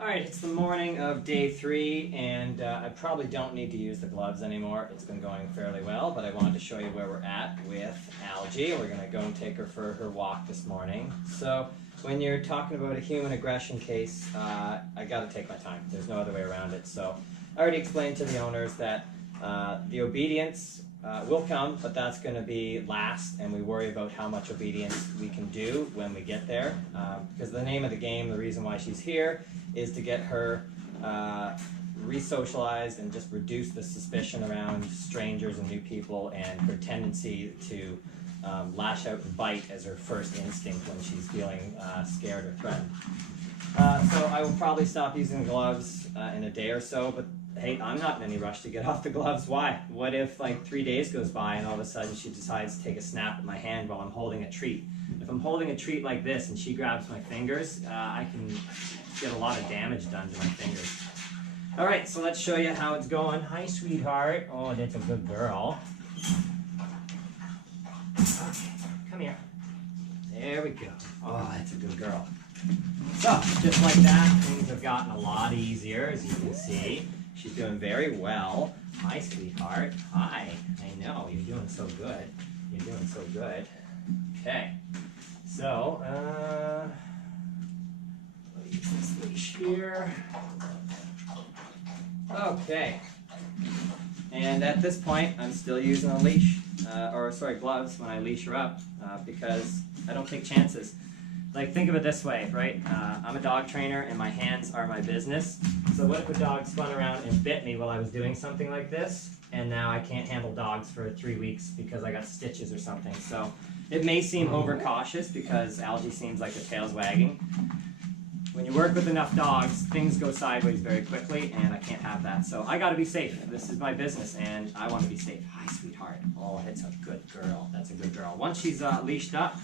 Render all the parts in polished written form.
All right, it's the morning of day 3, and I probably don't need to use the gloves anymore. It's been going fairly well, but I wanted to show you where we're at with Algie. We're going to go and take her for her walk this morning. So when you're talking about a human aggression case, I got to take my time. There's no other way around it. So I already explained to the owners that the obedience will come, but that's going to be last, and we worry about how much obedience we can do when we get there. Because the name of the game, the reason why she's here, is to get her re-socialized and just reduce the suspicion around strangers and new people and her tendency to lash out and bite as her first instinct when she's feeling scared or threatened. So I will probably stop using gloves in a day or so, but hey, I'm not in any rush to get off the gloves. Why? What if like 3 days goes by and all of a sudden she decides to take a snap at my hand while I'm holding a treat? If I'm holding a treat like this and she grabs my fingers, I can get a lot of damage done to my fingers. All right, so let's show you how it's going. Hi, sweetheart. Oh, that's a good girl. Okay, come here. There we go. Oh, that's a good girl. So, just like that, things have gotten a lot easier, as you can see. She's doing very well. Hi, sweetheart. Hi. I know, you're doing so good. You're doing so good. Okay. So, use this leash here. Okay. And at this point, I'm still using a leash, gloves when I leash her up, because I don't take chances. Like, think of it this way, right? I'm a dog trainer and my hands are my business. So what if a dog spun around and bit me while I was doing something like this, and now I can't handle dogs for 3 weeks because I got stitches or something. So it may seem overcautious because Algie seems like the tail's wagging. When you work with enough dogs, things go sideways very quickly, and I can't have that. So I gotta be safe. This is my business, and I wanna be safe. Hi, sweetheart. Oh, it's a good girl. That's a good girl. Once she's leashed up,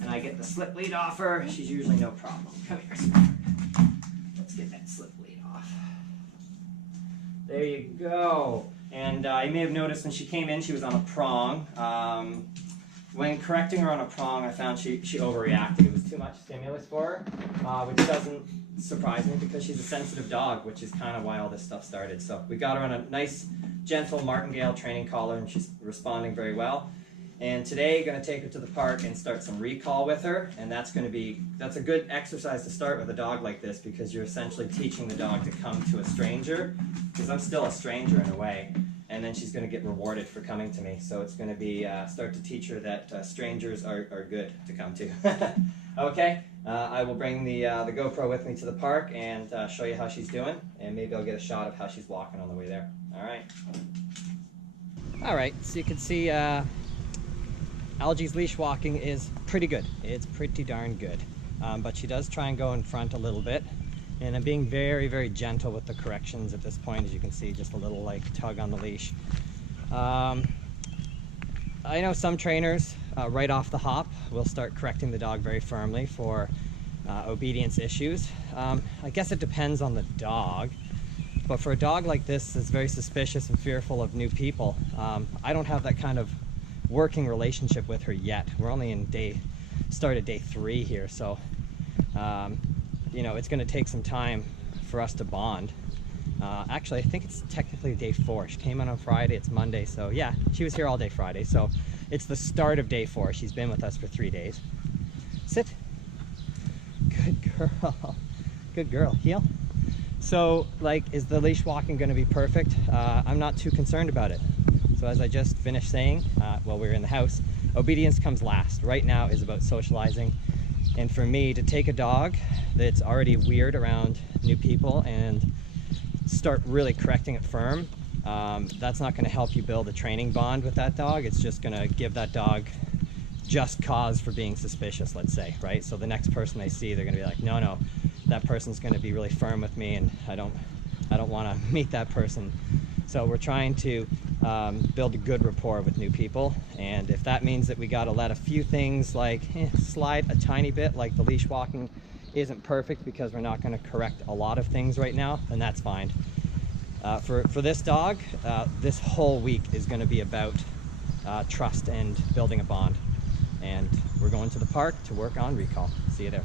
and I get the slip lead off her, she's usually no problem. Come here, sweetheart. Let's get that slip lead off. There you go. And you may have noticed when she came in, she was on a prong. When correcting her on a prong, I found she overreacted. It was too much stimulus for her, which doesn't surprise me because she's a sensitive dog, which is kind of why all this stuff started. So we got her on a nice, gentle martingale training collar, and she's responding very well. And today, going to take her to the park and start some recall with her, and that's a good exercise to start with a dog like this, because you're essentially teaching the dog to come to a stranger, because I'm still a stranger in a way, and then she's going to get rewarded for coming to me. So it's going to be start to teach her that strangers are good to come to. Okay, I will bring the GoPro with me to the park and show you how she's doing, and maybe I'll get a shot of how she's walking on the way there. All right, so you can see Algie's leash walking is pretty good. It's pretty darn good. But she does try and go in front a little bit. And I'm being very, very gentle with the corrections at this point. As you can see, just a little like tug on the leash. I know some trainers right off the hop will start correcting the dog very firmly for obedience issues. I guess it depends on the dog. But for a dog like this that's very suspicious and fearful of new people, I don't have that kind of working relationship with her yet. We're only in start of day 3 here, so you know, it's going to take some time for us to bond. Actually, I think it's technically day 4. She came in on Friday. It's Monday, so yeah, she was here all day Friday, so it's the start of day 4. She's been with us for 3 days. Sit. Good girl. Good girl. Heel. So, like, is the leash walking going to be perfect? I'm not too concerned about it. So as I just finished saying while we were in the house, obedience comes last. Right now is about socializing. And for me to take a dog that's already weird around new people and start really correcting it firm, that's not going to help you build a training bond with that dog. It's just going to give that dog just cause for being suspicious, let's say, right? So the next person they see, they're going to be like, no, that person's going to be really firm with me, and I don't want to meet that person. So we're trying to build a good rapport with new people, and if that means that we got to let a few things like slide a tiny bit, like the leash walking isn't perfect because we're not going to correct a lot of things right now, then that's fine. For this dog, this whole week is going to be about trust and building a bond, and we're going to the park to work on recall. See you there.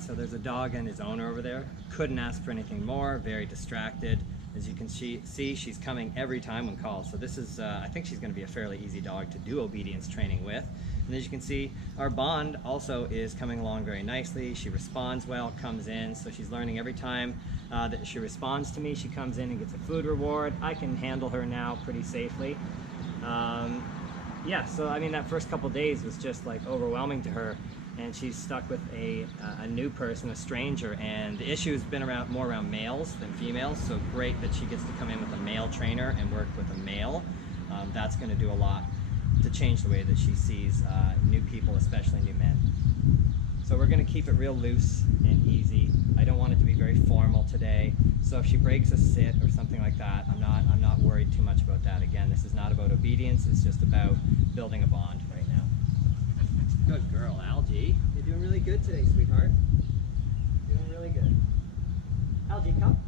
right, so there's a dog and his owner over there. Couldn't ask for anything more, very distracted. As you can see, she's coming every time when called. So this is, I think she's gonna be a fairly easy dog to do obedience training with. And as you can see, our bond also is coming along very nicely. She responds well, comes in, so she's learning every time that she responds to me, she comes in and gets a food reward. I can handle her now pretty safely. Yeah, so I mean, that first couple days was just like overwhelming to her, and she's stuck with a new person, a stranger, and the issue has been more around males than females, so great that she gets to come in with a male trainer and work with a male. That's going to do a lot to change the way that she sees new people, especially new men. So we're going to keep it real loose and easy. I don't want it to be very formal today, so if she breaks a sit or something like that, I'm not worried too much about that. Again, this is not about obedience, it's just about building a bond right now. Good girl, Algie. You're doing really good today, sweetheart. Doing really good. Algie, come.